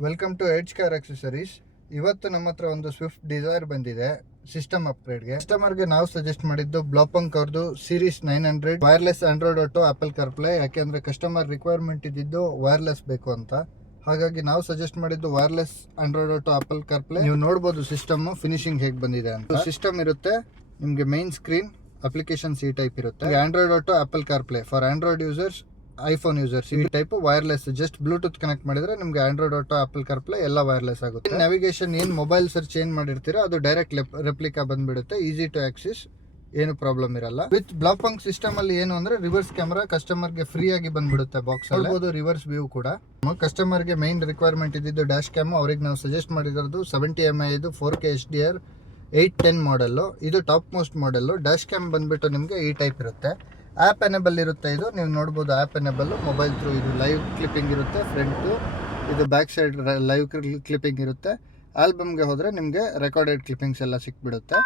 Welcome to edge car accessories. ಇವತ್ತು ನಮ್ಮ ಹತ್ರ ಒಂದು ಸ್ವಿಫ್ಟ್ ಡಿಸೈರ್ ಬಂದಿದೆ ಸಿಸ್ಟಮ್ ಅಪ್ಗ್ರೇಡ್ಗೆ. ಕಸ್ಟಮರ್ಗೆ ನಾವು ಸಜೆಸ್ಟ್ ಮಾಡಿದ್ದು ಬ್ಲಾಪಂಕ್ ಅವ್ರದ್ದು series 900 wireless Android Auto Apple CarPlay. ಯಾಕೆಂದ್ರೆ ಕಸ್ಟಮರ್ ರಿಕ್ವೈರ್ಮೆಂಟ್ ಇದ್ದಿದ್ದು ವೈರ್ಲೆಸ್ ಬೇಕು ಅಂತ, ಹಾಗಾಗಿ ನಾವು ಸಜೆಸ್ಟ್ ಮಾಡಿದ್ದು wireless Android Auto Apple CarPlay. ನೀವು ನೋಡಬಹುದು ಸಿಸ್ಟಮ್ ಫಿನಿಶಿಂಗ್ ಹೇಗೆ ಬಂದಿದೆ ಅಂತ. ಸಿಸ್ಟಮ್ ಇರುತ್ತೆ ನಿಮಗೆ ಮೈನ್ ಸ್ಕ್ರೀನ್, ಅಪ್ಲಿಕೇಶನ್ಸ್ ಈ ಟೈಪ್ ಇರುತ್ತೆ. Android Auto Apple CarPlay for Android users, iPhone users ಈ type wireless. Just Bluetooth connect ಮಾಡಿದ್ರೆ ನಿಮ್ಗೆ ಆಂಡ್ರಾಯ್ಡ್ ಆಟೋ ಆಪಲ್ ಕಾರ್ಪ್ಲೇ ಎಲ್ಲ ವೈರ್ಲೆಸ್ ಆಗುತ್ತೆ. ನ್ಯಾವಿಗೇಷನ್ ಏನ್ ಮೊಬೈಲ್ ಸರ್ಚ್ ಏನ್ ಮಾಡಿರ್ತೀರೋ ಅದು ಡೈರೆಕ್ಟ್ ರೆಪ್ಲಿಕಾ ಬಂದ್ಬಿಡುತ್ತೆ. ಈಸಿ ಟು ಆಕ್ಸೆಸ್, ಏನು ಪ್ರಾಬ್ಲಮ್ ಇರಲ್ಲ. ವಿತ್ ಬ್ಲಾಪಂಕ್ ಸಿಸ್ಟಮ್ ಅಲ್ಲಿ ಏನು ಅಂದ್ರೆ ರಿವರ್ಸ್ ಕ್ಯಾಮೆರಾ ಕಸ್ಟಮರ್ ಗೆ ಫ್ರೀ ಆಗಿ ಬಂದ್ಬಿಡುತ್ತೆ ಬಾಕ್ಸ್ ಅಲ್ಲಿ. ರಿವರ್ಸ್ ವ್ಯೂ ಕೂಡ ಕಸ್ಟಮರ್ ಗೆ ಮೈನ್ ರಿಕ್ವೈರ್ಮೆಂಟ್ ಇದ್ದಿದ್ದು ಡ್ಯಾಶ್ ಕ್ಯಾಮ್. ಅವ್ರಿಗೆ ನಾವು ಸಜೆಸ್ಟ್ ಮಾಡಿರೋದು 70 mAh ಇದು 4K HDR 810 ಮಾಡೆಲ್. ಇದು top most model. Dash cam ಬಂದ್ಬಿಟ್ಟು ನಿಮ್ಗೆ ಈ ಟೈಪ್ ಇರುತ್ತೆ. ಆ್ಯಪ್ ಎನೇಬಲ್ ಇರುತ್ತೆ. ಇದು ನೀವು ನೋಡ್ಬೋದು ಆ್ಯಪ್ ಎನೇಬಲ್. ಮೊಬೈಲ್ ಥ್ರೂ ಇದು ಲೈವ್ ಕ್ಲಿಪ್ಪಿಂಗ್ ಇರುತ್ತೆ. ಫ್ರಂಟ್ ಇದು ಬ್ಯಾಕ್ ಸೈಡ್ ಲೈವ್ ಕ್ಲಿಪ್ಪಿಂಗ್ ಇರುತ್ತೆ. ಆಲ್ಬಮ್ಗೆ ಹೋದರೆ ನಿಮಗೆ ರೆಕಾರ್ಡೆಡ್ ಕ್ಲಿಪ್ಪಿಂಗ್ಸ್ ಎಲ್ಲ ಸಿಕ್ಬಿಡುತ್ತೆ.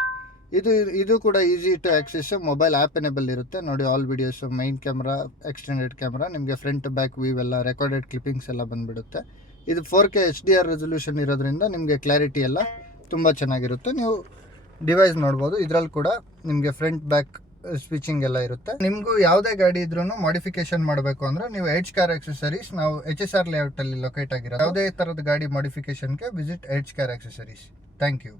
ಇದು ಕೂಡ easy to access. Mobile app enable ಇರುತ್ತೆ ನೋಡಿ. All videos, main camera, extended camera, ನಿಮಗೆ ಫ್ರಂಟ್ ಬ್ಯಾಕ್ ವ್ಯೂ ಎಲ್ಲ ರೆಕಾರ್ಡೆಡ್ ಕ್ಲಿಪ್ಪಿಂಗ್ಸ್ ಎಲ್ಲ ಬಂದ್ಬಿಡುತ್ತೆ. ಇದು 4K HDR ರೆಸೊಲ್ಯೂಷನ್ ಇರೋದ್ರಿಂದ ನಿಮಗೆ ಕ್ಲಾರಿಟಿ ಎಲ್ಲ ತುಂಬ ಚೆನ್ನಾಗಿರುತ್ತೆ. ನೀವು ಡಿವೈಸ್ ನೋಡ್ಬೋದು. ಇದರಲ್ಲಿ ಕೂಡ ನಿಮಗೆ ಫ್ರಂಟ್ ಬ್ಯಾಕ್ ಸ್ವಿಚಿಂಗ್ ಎಲ್ಲ ಇರುತ್ತೆ. ನಿಮಗೂ ಯಾವುದೇ ಗಾಡಿ ಇದ್ರೂ ಮಾಡಿಫಿಕೇಶನ್ ಮಾಡಬೇಕು ಅಂದ್ರೆ ನೀವು ಎಡ್ಜ್ ಕಾರ್ ಆಕ್ಸೆಸರೀಸ್, ನಾವು HSR ಲೇಔಟ್ ಅಲ್ಲಿ ಲೊಕೇಟ್ ಆಗಿರೋ ಯಾವುದೇ ತರದ ಗಾಡಿ ಮಾಡಿಫಿಕೇಶನ್ಗೆ visit Edge car accessories. Thank you.